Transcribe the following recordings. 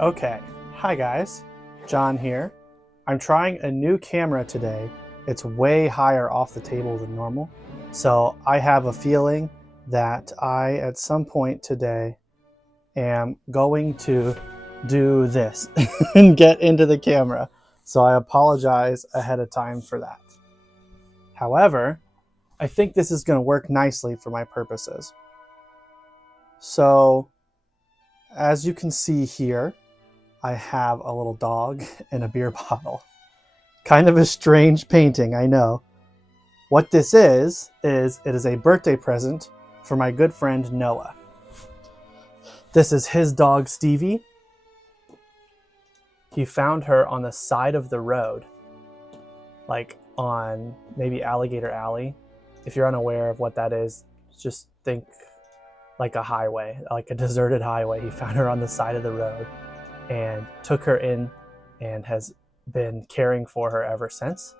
Okay, hi guys, John here. I'm trying a new camera today. It's way higher off the table than normal. So I have a feeling that I, at some point today, am going to do this and get into the camera. So I apologize ahead of time for that. However, I think this is going to work nicely for my purposes. So as you can see here, I have a little dog and a beer bottle. Kind of a strange painting, I know. What this is it is a birthday present for my good friend Noah. This is his dog Stevie. He found her on the side of the road, like on maybe Alligator Alley. If you're unaware of what that is, just think like a highway, like a deserted highway. He found her on the side of the road and took her in and has been caring for her ever since.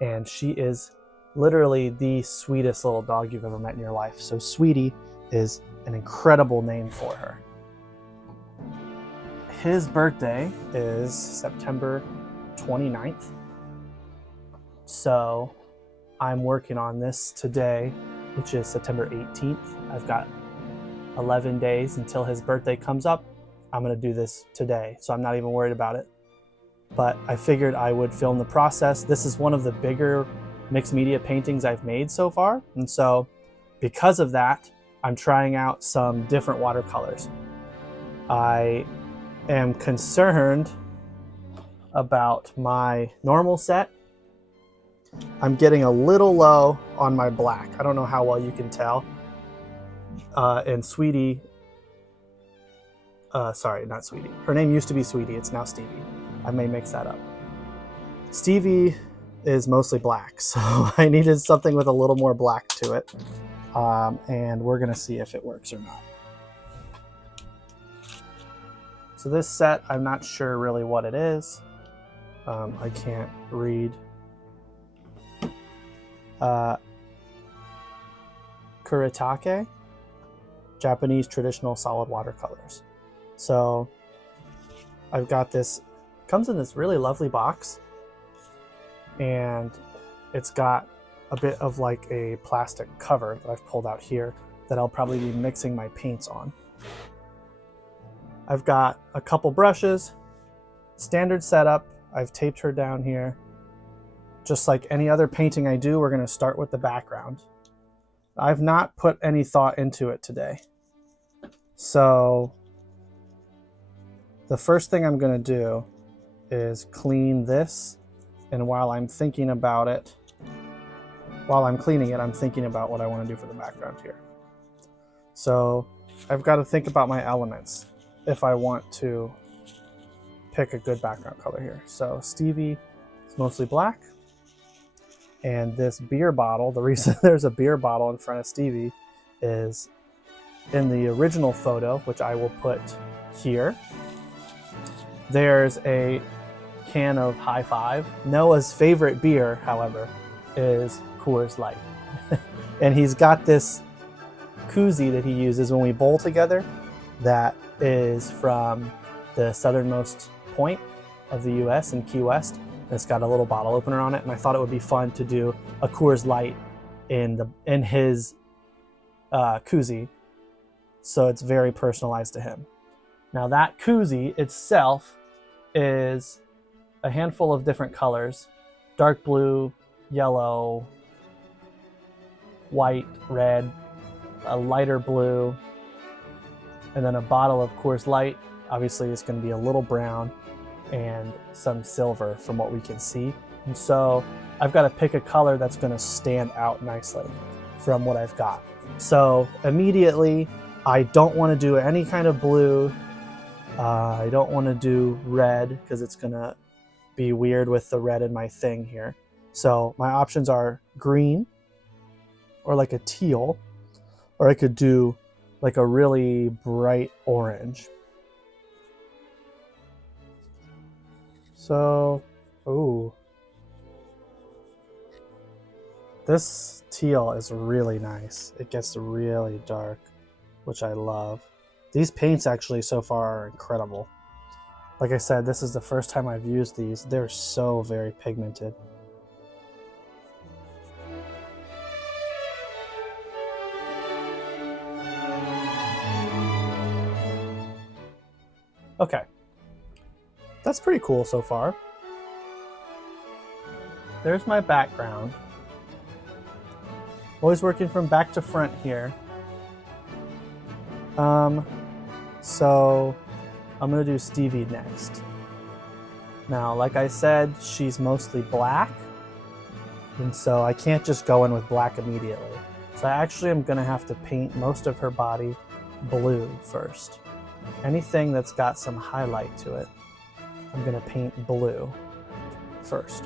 And she is literally the sweetest little dog you've ever met in your life. So Sweetie is an incredible name for her. His birthday is September 29th. So I'm working on this today, which is September 18th. I've got 11 days until his birthday comes up. I'm going to do this today, so I'm not even worried about it. But I figured I would film the process. This is one of the bigger mixed media paintings I've made so far. And so because of that, I'm trying out some different watercolors. I am concerned about my normal set. I'm getting a little low on my black. I don't know how well you can tell. And Sweetie, sorry, not Sweetie. Her name used to be Sweetie. It's now Stevie. I may mix that up. Stevie is mostly black, so I needed something with a little more black to it. And we're going to see if it works or not. So this set, I'm not sure really what it is. I can't read. Kuretake, Japanese traditional solid watercolors. So I've got this, comes in this really lovely box, and it's got a bit of like a plastic cover that I've pulled out here that I'll probably be mixing my paints on. I've got a couple brushes, standard setup. I've taped her down here. Just like any other painting I do, we're going to start with the background. I've not put any thought into it today. So the first thing I'm going to do is clean this. And while I'm thinking about it, while I'm cleaning it, I'm thinking about what I want to do for the background here. So I've got to think about my elements if I want to pick a good background color here. So Stevie is mostly black. And this beer bottle, the reason there's a beer bottle in front of Stevie is in the original photo, which I will put here. There's a can of High Five. Noah's favorite beer, however, is Coors Light. And he's got this koozie that he uses when we bowl together that is from the southernmost point of the US in Key West. It's got a little bottle opener on it, and I thought it would be fun to do a Coors Light in his koozie, so it's very personalized to him. Now that koozie itself is a handful of different colors: dark blue, yellow, white, red, a lighter blue, and then a bottle of Coors Light. Obviously it's going to be a little brown and some silver from what we can see. And so I've got to pick a color that's going to stand out nicely from what I've got. So immediately, I don't want to do any kind of blue. I don't want to do red because it's going to be weird with the red in my thing here. So my options are green or like a teal, or I could do like a really bright orange. So, ooh. This teal is really nice. It gets really dark, which I love. These paints actually so far are incredible. Like I said, this is the first time I've used these. They're so very pigmented. Okay, that's pretty cool so far. There's my background. Always working from back to front here. So I'm gonna do Stevie next. Now, like I said, she's mostly black, and so I can't just go in with black immediately. So I actually am gonna have to paint most of her body blue first. Anything that's got some highlight to it, I'm gonna paint blue first.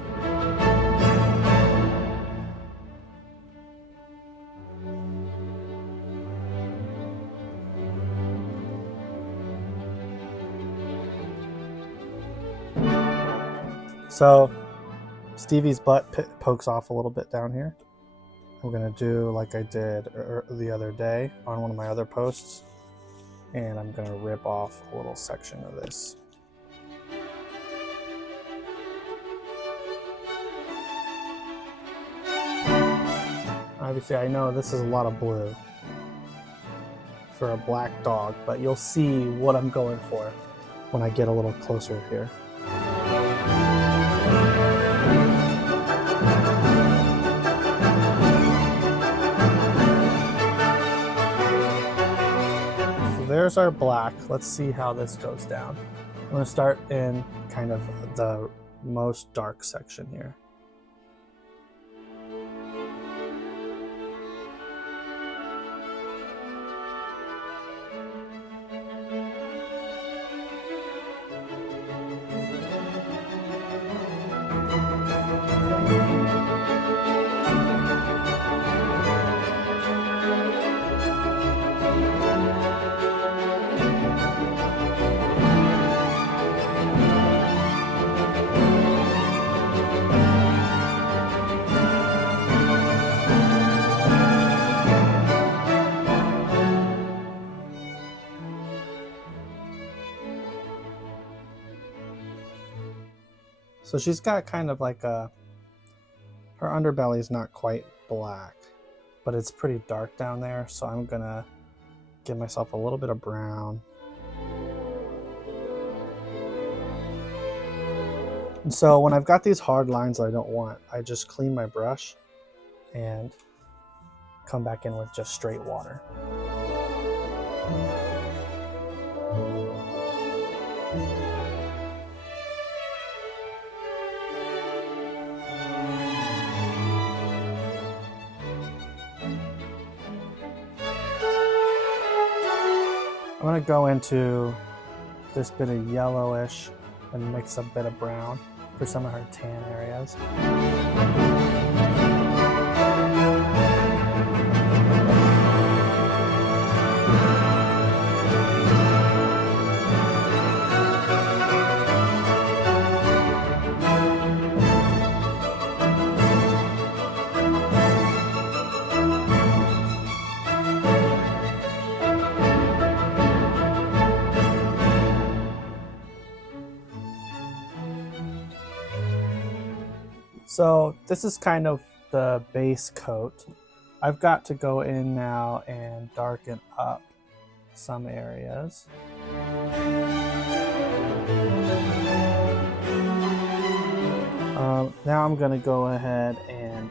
So Stevie's butt pokes off a little bit down here. I'm gonna do like I did the other day on one of my other posts, and I'm gonna rip off a little section of this. Obviously, I know this is a lot of blue for a black dog, but you'll see what I'm going for when I get a little closer here. There's our black. Let's see how this goes down. I'm going to start in kind of the most dark section here. So she's got kind of like her underbelly is not quite black, but it's pretty dark down there. So I'm gonna give myself a little bit of brown. And so when I've got these hard lines that I don't want, I just clean my brush and come back in with just straight water. I'm going to go into this bit of yellowish and mix a bit of brown for some of her tan areas. So this is kind of the base coat. I've got to go in now and darken up some areas. Now I'm going to go ahead and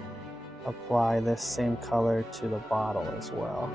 apply this same color to the bottle as well.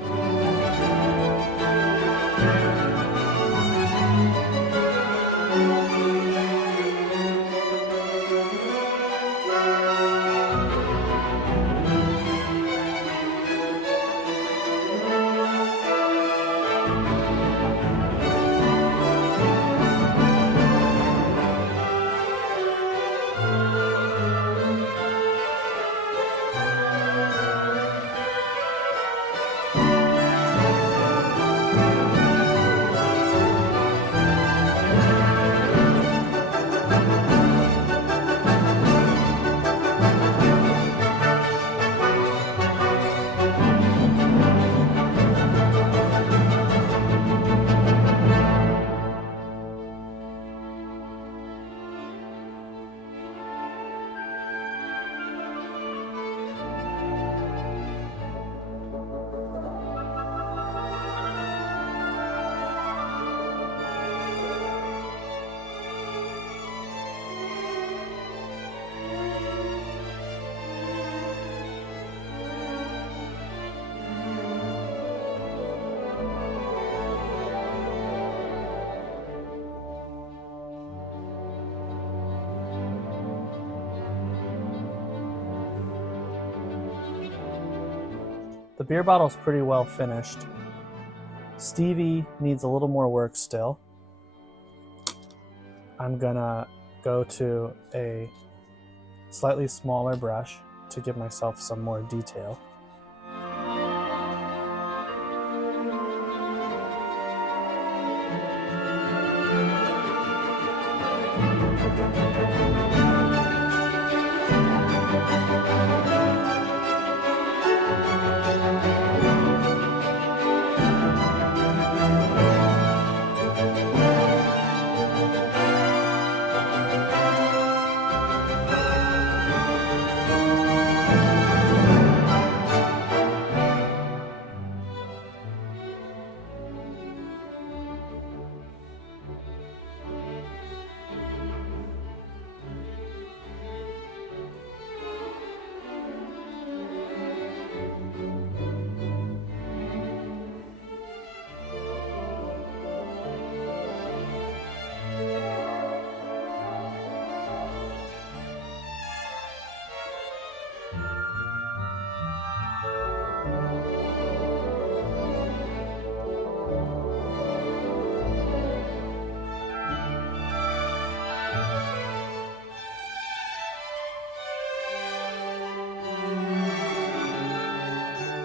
The beer bottle's pretty well finished. Stevie needs a little more work still. I'm gonna go to a slightly smaller brush to give myself some more detail.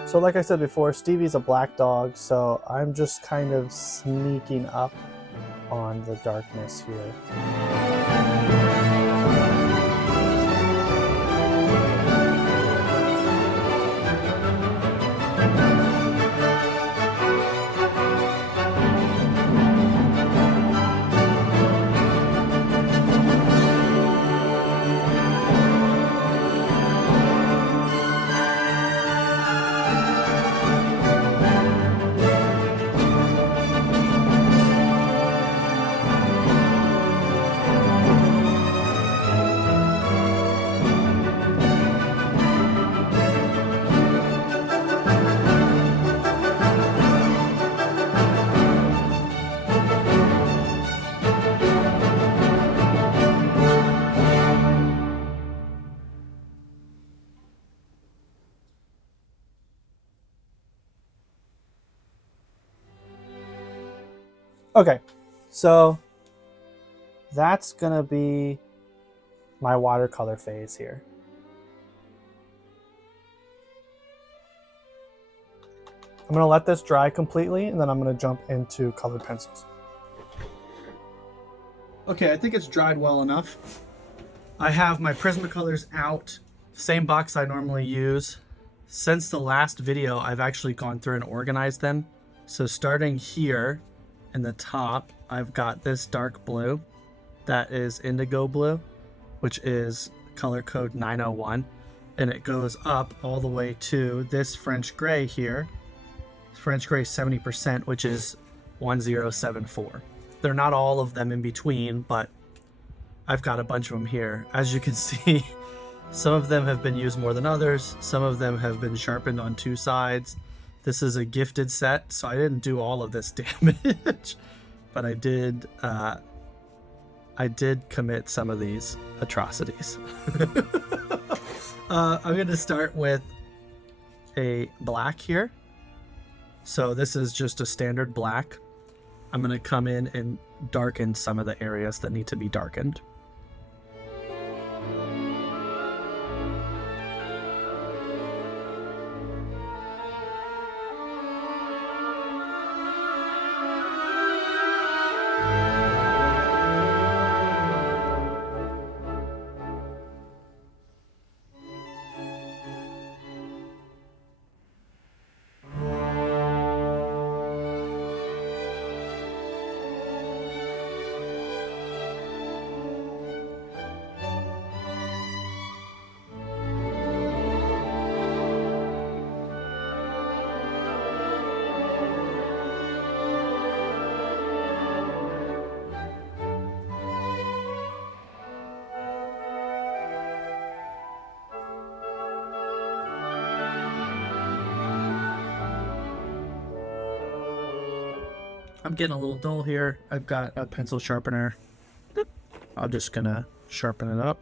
So like I said before, Stevie's a black dog, so I'm just kind of sneaking up on the darkness here. Okay, so that's gonna be my watercolor phase here. I'm gonna let this dry completely, and then I'm gonna jump into colored pencils. Okay, I think it's dried well enough. I have my Prismacolors out, same box I normally use. Since the last video, I've actually gone through and organized them. So starting here in the top, I've got this dark blue that is indigo blue, which is color code 901, and it goes up all the way to this French gray here, French gray 70%, which is 1074. They're not all of them in between, but I've got a bunch of them here. As you can see, some of them have been used more than others. Some of them have been sharpened on two sides. This is a gifted set, so I didn't do all of this damage, but I did commit some of these atrocities. I'm going to start with a black here. So this is just a standard black. I'm going to come in and darken some of the areas that need to be darkened. I'm getting a little dull here. I've got a pencil sharpener. I'm just gonna sharpen it up.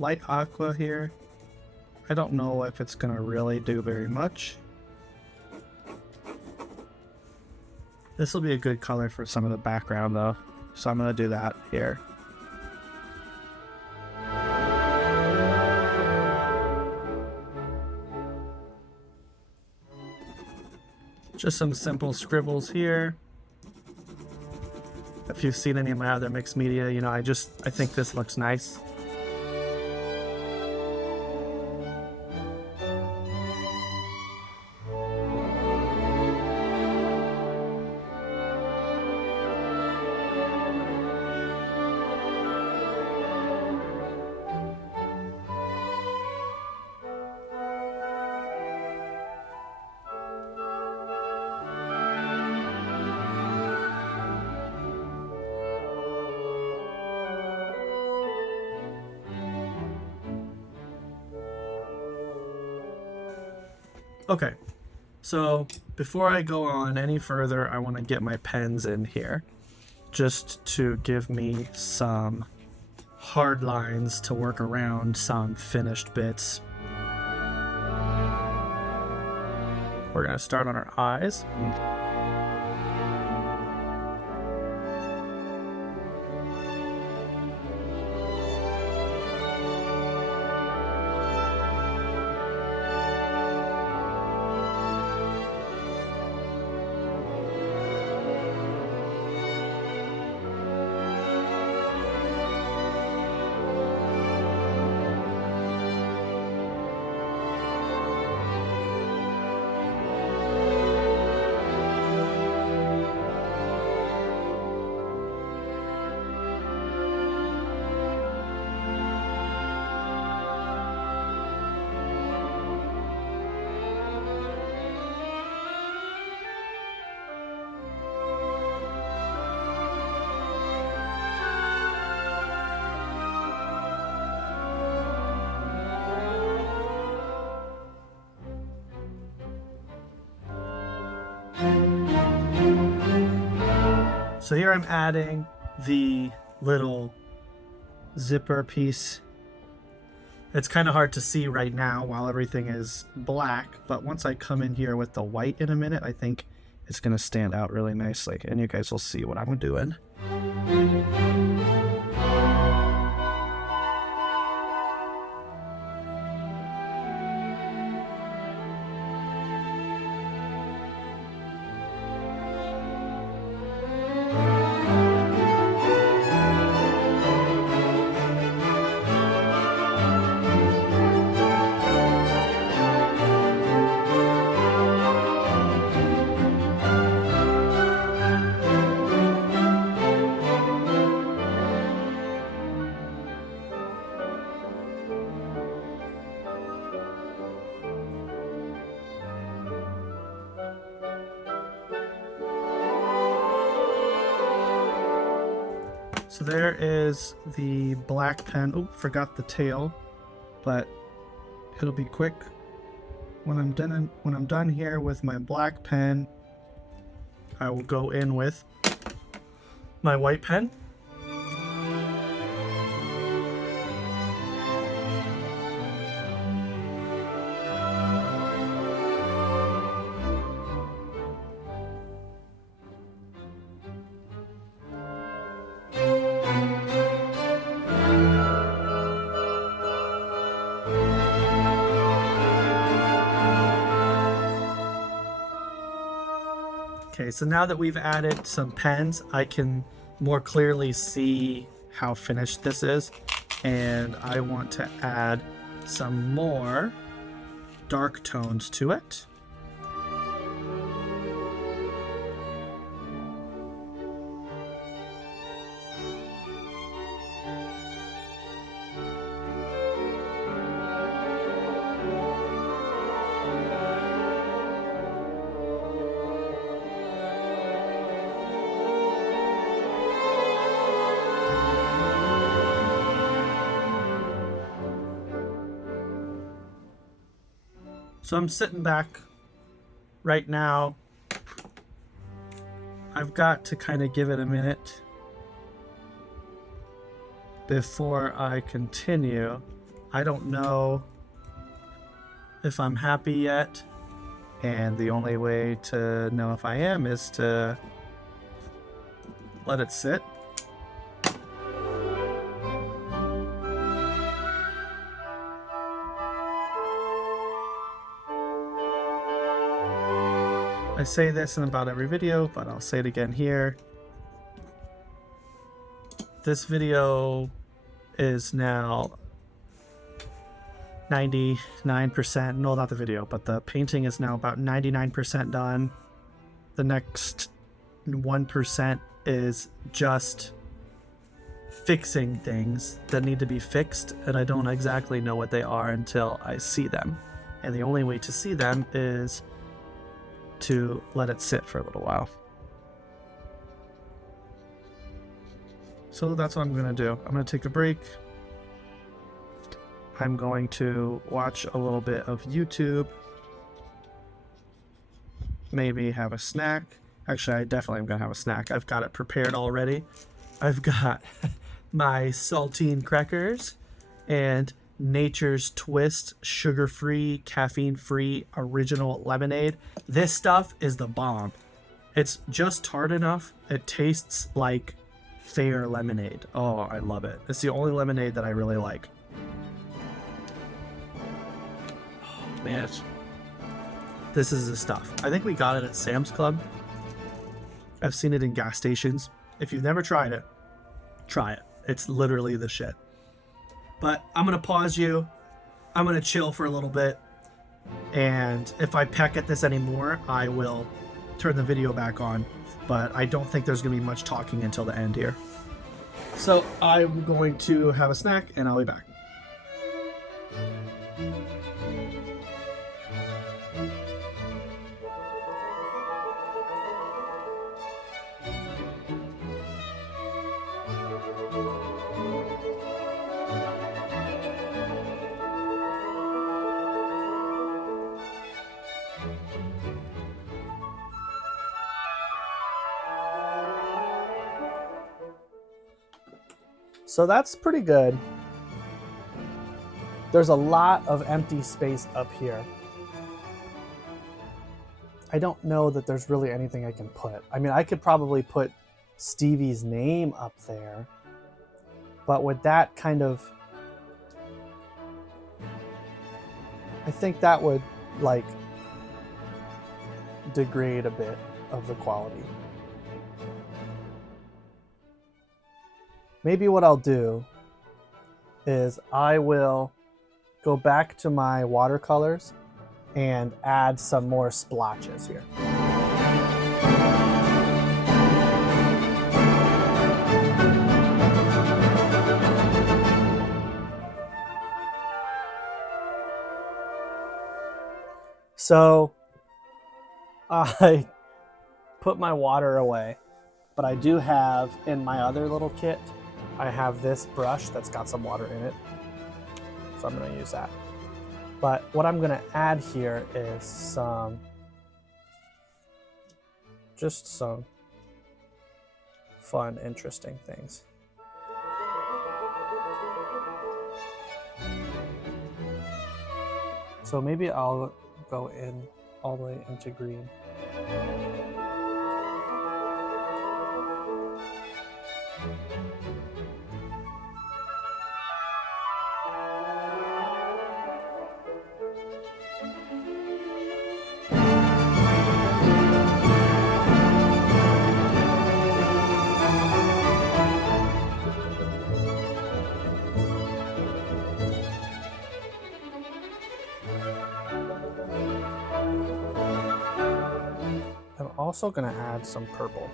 light aqua here. I don't know if it's gonna really do very much. This will be a good color for some of the background though, so I'm gonna do that here. Just some simple scribbles here. If you've seen any of my other mixed media, you know, I think this looks nice. Okay, so before I go on any further, I want to get my pens in here just to give me some hard lines to work around some finished bits. We're going to start on our eyes. So here I'm adding the little zipper piece. It's kind of hard to see right now while everything is black, but once I come in here with the white in a minute, I think it's going to stand out really nicely, and you guys will see what I'm doing. So there is the black pen. Oh, forgot the tail, but it'll be quick. When I'm done here with my black pen, I will go in with my white pen. Okay, so now that we've added some pens, I can more clearly see how finished this is, and I want to add some more dark tones to it. So I'm sitting back right now. I've got to kind of give it a minute before I continue I don't know if I'm happy yet, and the only way to know if I am is to let it sit. I say this in about every video, but I'll say it again here. This video is now 99%, no, not the video, but the painting is now about 99% done. The next 1% is just fixing things that need to be fixed, and I don't exactly know what they are until I see them. And the only way to see them is to let it sit for a little while. So that's what I'm going to do. I'm going to take a break. I'm going to watch a little bit of YouTube. Maybe have a snack. Actually, I definitely am going to have a snack. I've got it prepared already. I've got my saltine crackers and Nature's Twist sugar-free, caffeine-free original lemonade. This stuff is the bomb. It's just tart enough. It tastes like fair lemonade. Oh, I love it. It's the only lemonade that I really like. Oh, man. This is the stuff. I think we got it at Sam's Club. I've seen it in gas stations. If you've never tried it, try it. It's literally the shit. But I'm going to pause you. I'm going to chill for a little bit. And if I peck at this anymore, I will turn the video back on. But I don't think there's going to be much talking until the end here. So I'm going to have a snack and I'll be back. So that's pretty good. There's a lot of empty space up here. I don't know that there's really anything I can put. I mean, I could probably put Stevie's name up there, but with that kind of, I think that would like degrade a bit of the quality. Maybe what I'll do is I will go back to my watercolors and add some more splotches here. So I put my water away, but I do have in my other little kit, I have this brush that's got some water in it. So I'm going to use that. But what I'm going to add here is just some fun, interesting things. So maybe I'll go in all the way into green. I'm also going to add some purple.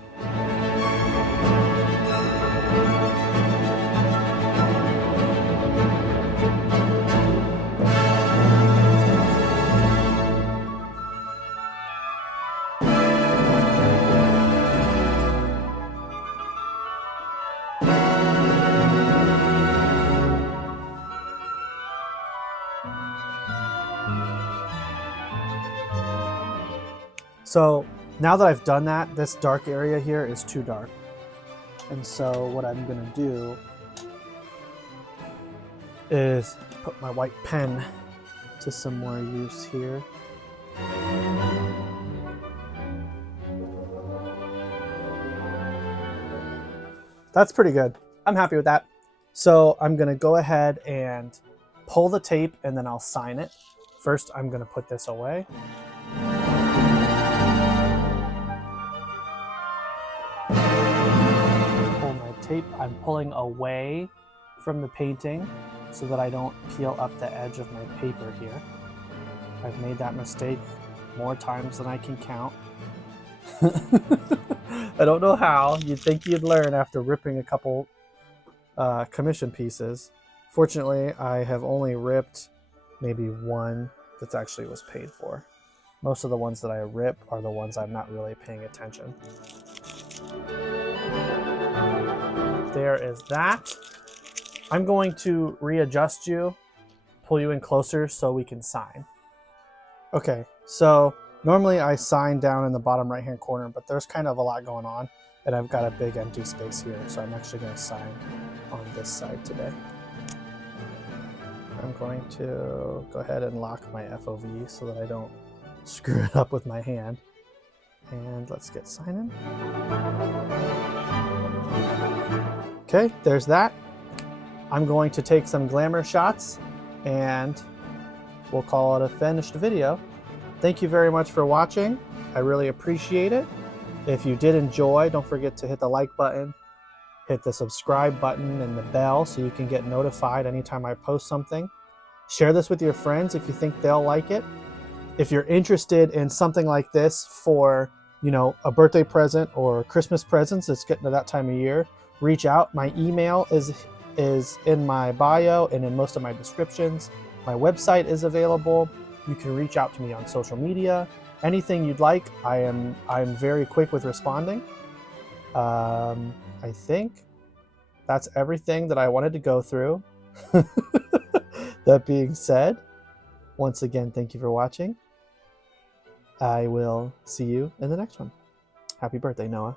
So now that I've done that, this dark area here is too dark. And so what I'm going to do is put my white pen to some more use here. That's pretty good. I'm happy with that. So I'm gonna go ahead and pull the tape and then I'll sign it. First, I'm gonna put this away. Pull my tape. I'm pulling away from the painting so that I don't peel up the edge of my paper here. I've made that mistake more times than I can count. I don't know how. You'd think you'd learn after ripping a couple commission pieces. Fortunately, I have only ripped maybe one that actually was paid for. Most of the ones that I rip are the ones I'm not really paying attention. There is that. I'm going to readjust you, pull you in closer so we can sign. Okay, so normally I sign down in the bottom right hand corner, but there's kind of a lot going on and I've got a big empty space here, so I'm actually going to sign on this side today. I'm going to go ahead and lock my FOV so that I don't screw it up with my hand. And let's get signing. Okay, there's that. I'm going to take some glamour shots and we'll call it a finished video. Thank you very much for watching. I really appreciate it. If you did enjoy, don't forget to hit the like button, hit the subscribe button and the bell so you can get notified anytime I post something. Share this with your friends if you think they'll like it. If you're interested in something like this for, you know, a birthday present or Christmas presents, it's getting to that time of year, reach out. My email is in my bio and in most of my descriptions. My website is available. You can reach out to me on social media. Anything you'd like, I'm very quick with responding. I think that's everything that I wanted to go through. That being said, once again, thank you for watching. I will see you in the next one. Happy birthday, Noah.